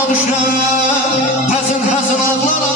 yada düşer Həzin həzin ağlara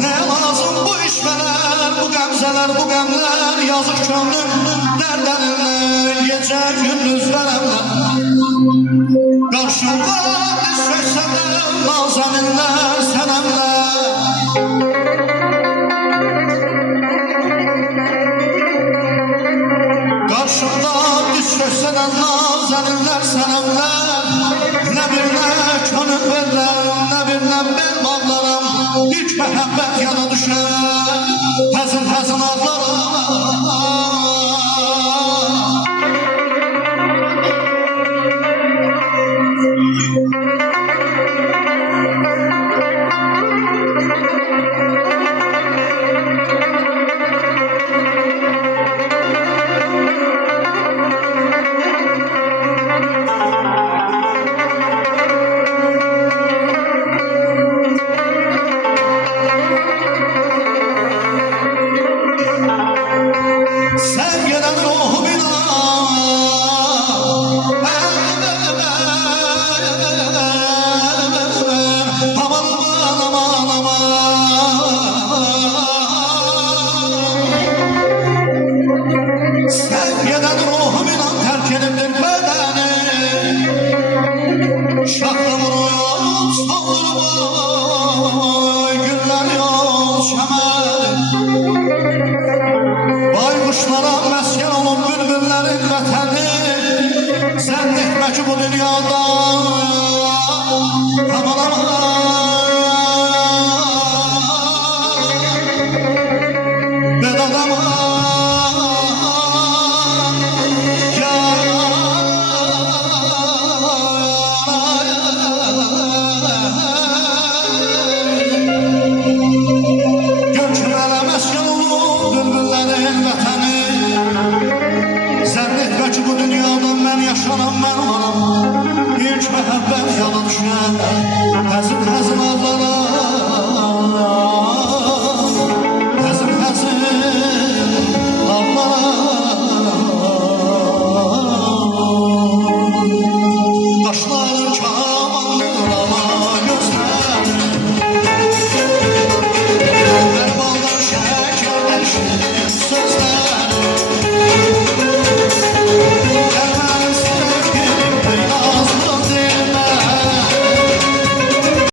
Ne lazım bu işmeler, bu qəmzələr, bu qəmlər yazıq könlüm dərdənimlər, gecə gündüz vərəmlər qarşımda diz çöksələr, nazəminlər, sənəmlər qarşımda diz çöksələr, nazəminlər, sənəmlər nə birinə könül verirəm, nə birinə bel bağlaram İlk məhəbbət yana düşər Həzin həzin ağlara Sen gelen ruhumina aman aman aman aman Sen gelen ruhumina terk edildin bedeni Şakla vurup saldırma güller yol şemel Baykuşlara mesken olup bülbüllerin vətəni Sen etme ki bu dünyada aman aman Vedat aman Göklərə mesken olup bülbüllerin vətəni Zənn etmə ki bu dünyadan mən yaşanam, mən olanam İlk məhəbbət yana